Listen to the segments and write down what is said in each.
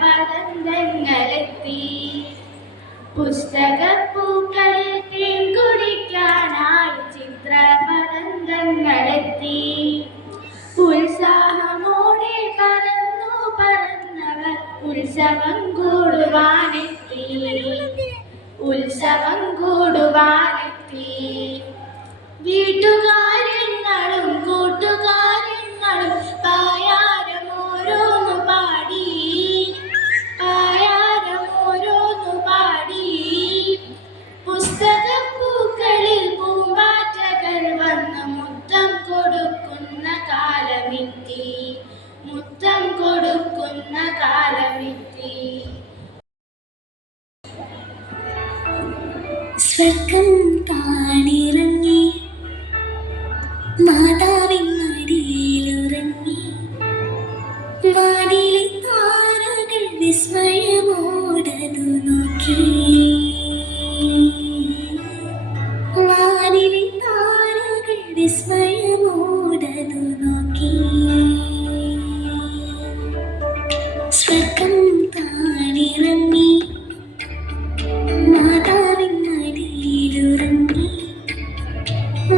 പദങ്ങളെത്തി. പുസ്തകപ്പൂക്കളിൽ തേൻ കുടിക്കാനായി ചിത്രപതംഗങ്ങളെത്തി. ഉത്സാഹമോടെ പറന്നു പറന്നവർ ഉത്സവം കൂടുവാനെത്തി. ഉത്സവം കൂടുവാനെത്തി. വീട്ടുകാര്യങ്ങളും കൂട്ടുകാര്യങ്ങളും പായാരം ഓരോന്നു പാടി. പായാരം ഓരോന്നു പാടി. പുസ്തകപ്പൂക്കളിൽ പൂമ്പാറ്റകൾ വന്ന് മുത്തം കൊടുക്കുന്ന കാലമെത്തി. മുത്തം കൊടുക്കുന്ന കാലമെത്തി. സ്വർഗം താണിറങ്ങി മാതാവിൻ മടിയിലുറങ്ങി. വാനിലെ താരകൾ വിസ്മയമോടതു നോക്കി. വാനിലെ താരകൾ വിസ്മയമോടതു നോക്കി. സ്വർഗം താണിറങ്ങി മാതാവിൻ മടിയിലുറങ്ങി.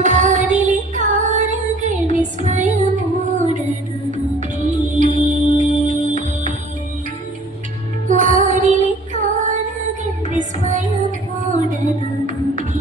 വാനിലെ താരകൾ വിസ്മയമോടതു നോക്കി. വാനിലെ താരകൾ വിസ്മയമോടതു നോക്കി.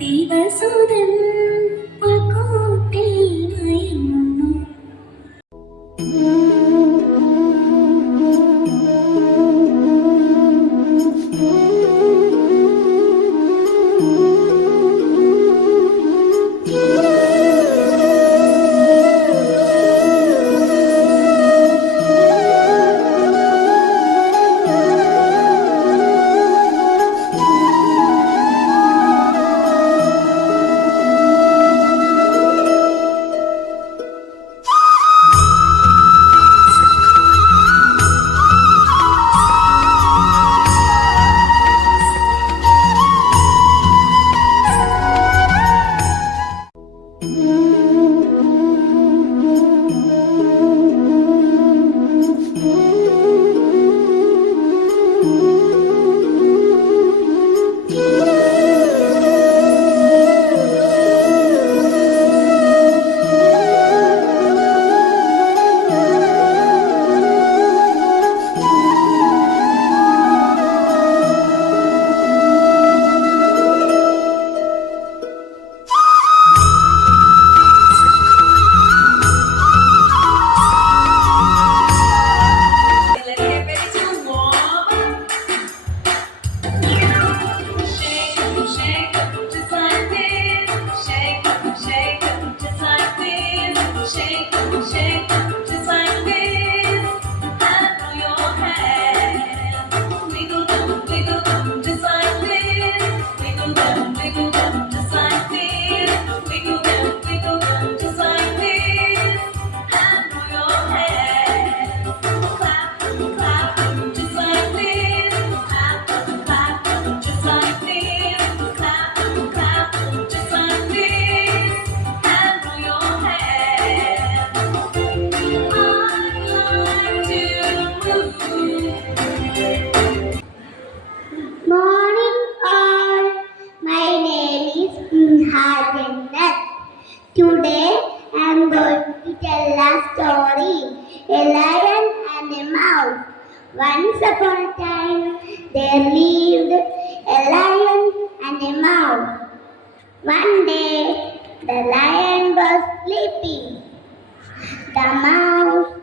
ദേവസുതൻ പക്കോട്ടിൽ മയങ്ങുന്നു. Today I am going to tell a story, a lion and a mouse. Once upon a time there lived a lion and a mouse. One day, the lion was sleeping. The mouse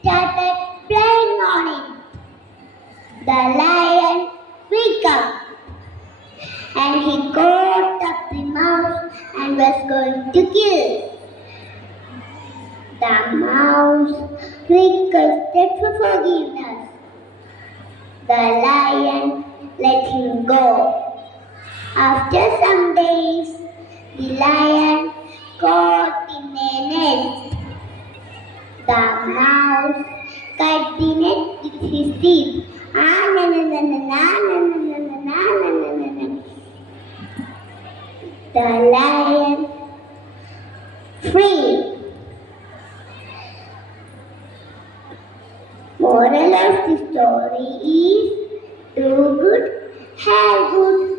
started playing on it. The lion woke up and he caught up the mouse and was going to kill. The mouse requested for forgiveness. The lion let him go. After some days, the lion caught in a net. The mouse cut the net with his teeth. Ah, na na na na na na na na na na na na. The lion free. Moral of the story is do good, have good.